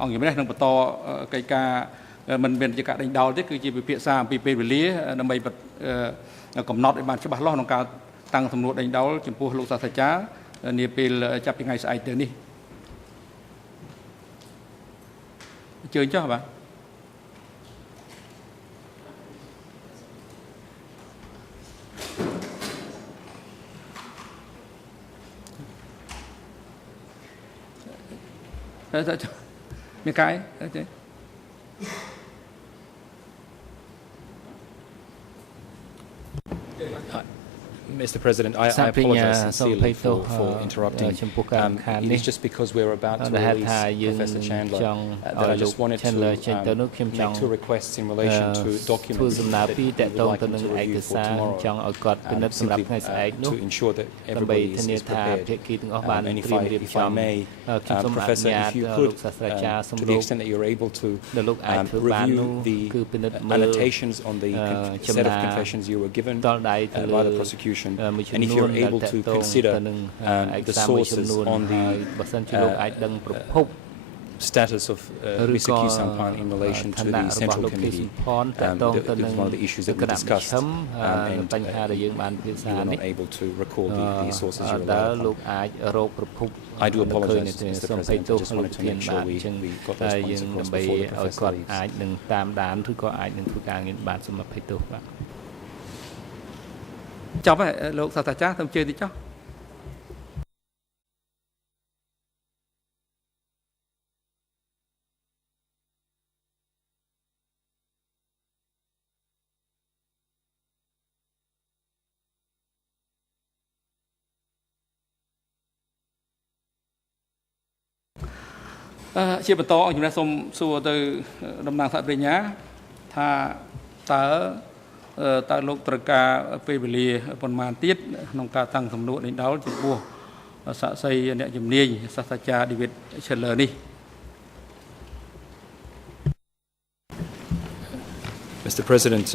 អង្គជំរះនឹងបន្តកិច្ចការមិនមានជាការដេញដោលទេគឺជាវិភាសាអំពីពេលវេលាដើម្បីកំណត់ឲ្យបានច្បាស់លាស់ក្នុងការតាំងសំណួរដេញដោលចំពោះលោកសាស្ត្រាចារ្យនាពេលចាប់ពីថ្ងៃស្អែកទៅនេះ chơi cho bạn mấy cái Mr. President, I apologize sincerely for interrupting. It is just because we're about to release Professor Chandler that I just wanted to make two requests in relation to documents that we would like him to review for tomorrow, simply to ensure that everybody is prepared. And if I may, Professor, if you could, to the extent that you're able to, review the annotations on the set of confessions you were given by the prosecution. And if you're able to consider the sources on the status of Mr. Sampan in relation to the Central Committee, that was one of the issues that we discussed, and you were not able to recall the sources you relied upon. I do apologize, Mr. President. I just wanted to make sure we got those points across before the Professor leaves. ចប់ហើយលោកសាស្ត្រាចារ្យទៅជឿតិចចុះ ជាបន្តខ្ញុំសូមសួរទៅតំណាងសហប្រញ្ញាថាតើលោកត្រូវការពេលវេលាប៉ុន្មានទៀតក្នុងការតាំងសំណួរនេះដល់ចំពោះសាក្សីអ្នកជំនាញសាស្ត្រាចារ្យ David Chandler នេះ Mr. President,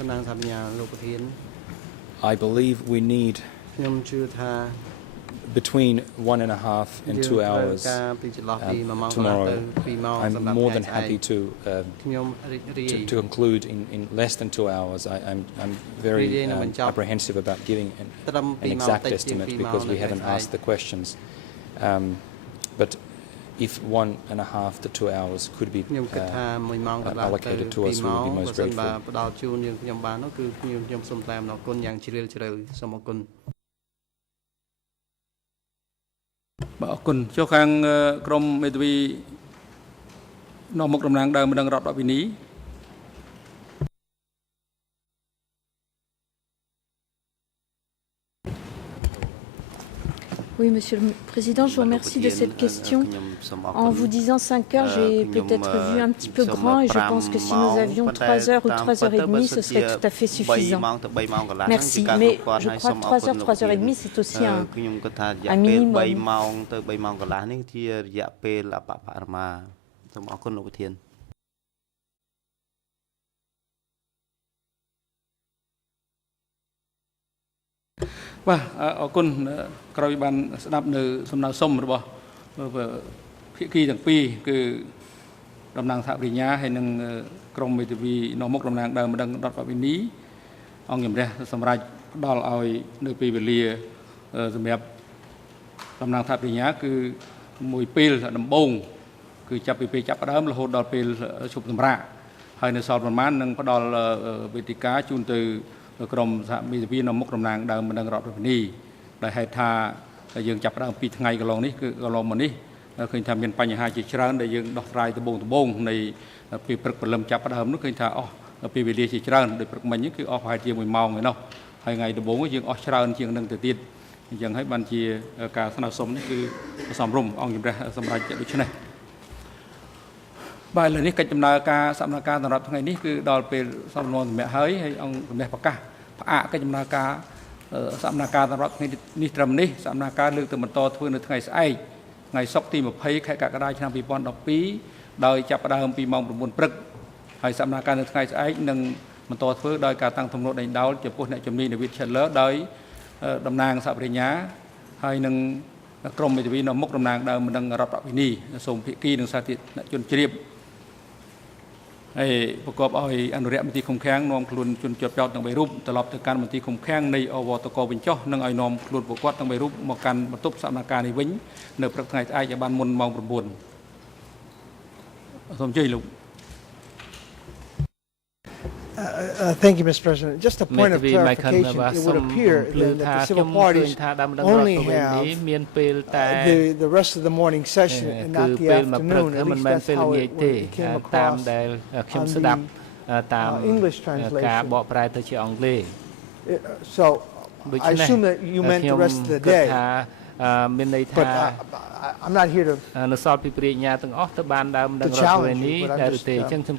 តំណាងសហប្រញ្ញាលោកប្រធាន I believe we need ខ្ញុំជឿថា between 1.5 and 2 hours tomorrow. I'm more than happy to conclude in less than 2 hours. I'm very apprehensive about giving an exact estimate because we haven't asked the questions. But if 1.5 to 2 hours could be allocated to us, we would be most grateful. អរគុណចូលខាងក្រុមមេធាវីនាំមុខតំណាងដើមម្ដងរដ្ឋវិនី Oui, Monsieur le Président, je vous remercie de cette question. En vous disant 5 heures, j'ai peut-être vu un petit peu grand et je pense que si nous avions 3 heures ou 3 heures et demie, ce serait tout à fait suffisant. Merci, mais je crois que 3 heures, 3 heures et demie, c'est aussi un minimum. Và ở con coi ban đáp từ sông nào sông rồi bỏ phía kia thằng pi cứ đầm nang tháp nhà hay nângក្រុម មេធាវី នាំមុខតំណាងដើមម្ដងរដ្ឋបាលវិនីអង្គជំរះសម្រាប់ដល់ឲ្យនៅពេលវេលាសម្រាប់តំណាងថាបញ្ញាគឺមួយពេលដំបូងគឺចាប់ពីពេលចាប់ផ្ដើមរហូតដល់ពេលជប់សម្រាប់ហើយនៅសល់ប្រមាណនឹងផ្ដល់វេទិកាជូនទៅក្រុមសហមេធាវីនាំមុខតំណាងដើមម្ដងរដ្ឋបាលវិនីដែលហេតុថាយើងចាប់ផ្ដើមពីថ្ងៃកន្លងនេះគឺកន្លងមកនេះឃើញថាមានបញ្ហាជាច្រើនដែលយើងដោះស្រាយដំបូងនៃពេលព្រឹកព្រលឹមចាប់ផ្ដើមនោះឃើញថាអស់ពេលវេលាជាច្រើនដោយព្រឹកមិញគឺអស់ប្រហែលជា1ម៉ោងឯណោះហើយថ្ងៃដំបូងយើងអស់ច្រើនជាងនឹងទៅទៀតអញ្ចឹងហើយបានជាការស្នើសុំនេះគឺសំរុំអង្គជំរះសម្រាប់ដូច្នេះបាទឥឡូវនេះកិច្ចដំណើរការសកម្មភាពសម្រាប់ថ្ងៃនេះគឺដល់ពេលសំណួរសម្រាប់ហើយអង្គជំរះប្រកាសផ្អាកកិច្ចដំណើរការសកម្មភាពសម្រាប់ថ្ងៃនេះត្រឹមនេះសកម្មភាពលើកទៅបន្តធ្វើនៅថ្ងៃស្អែកថ្ងៃសុក្រទី20ខែកក្កដាឆ្នាំ2012ដោយចាប់ផ្ដើមពីម៉ោង 9 ព្រឹកហើយសកម្មភាពនៅថ្ងៃស្អែកនឹងបន្តធ្វើដោយការតាំងទំនួលដេញដោលចំពោះអ្នកជំនាញ David Chandler ដោយតំណាងសហប្រញ្ញាហើយនឹងក្រុមមេធាវីនាំមុខតំណាងដើមម្ដងរដ្ឋវិនីសូមភាគីនិងសាធារណជនជ្រាបហើយប្រកបឲ្យអនុរិយមន្ត្រីឃុំឃាំងនាំខ្លួនជនជាប់ចោទទាំង3រូបត្រឡប់ទៅកាន់មន្ត្រីឃុំឃាំងនៃអវតកវិញចុះនិងឲ្យនាំខ្លួនពួកគាត់ទាំង3រូបមកកាន់បន្ទប់សកម្មភាពនេះវិញនៅព្រឹកថ្ងៃស្អែកឲ្យបានមុនម៉ោង 9 សូមជ័យលោក Thank you, Mr. President. Just a point of clarification. It would appear then that the civil parties only have the rest of the morning session and not the afternoon. At least that's how it came across on the English translation. So I assume that you meant the rest of the day. But I'm not here to challenge you, but I'm just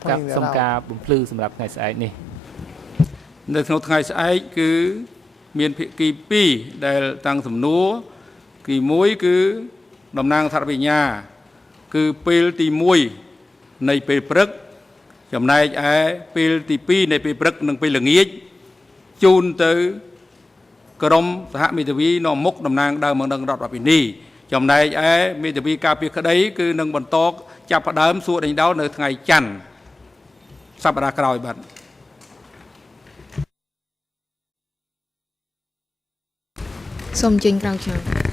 pointing that out. នៅក្នុងថ្ងៃស្អែកគឺមានភាគី2ដែលតាំងសំណួរគឺ1គឺតំណាងថារវិញ្ញាគឺពេលទី1នៃពេលព្រឹកចំណែកឯពេលទី2នៃពេលព្រឹកនិងពេលល្ងាចជូនទៅក្រុមសហមេធាវីនាំមុខតំណាងដើមនឹងរដ្ឋបាលនីចំណែកឯមេធាវីការពារក្តីគឺនឹងបន្តចាប់ផ្ដើមសួរដេញដោលនៅថ្ងៃច័ន្ទសប្តាហ៍ក្រោយបាទ សូមចេញក្រៅឆ្នាំ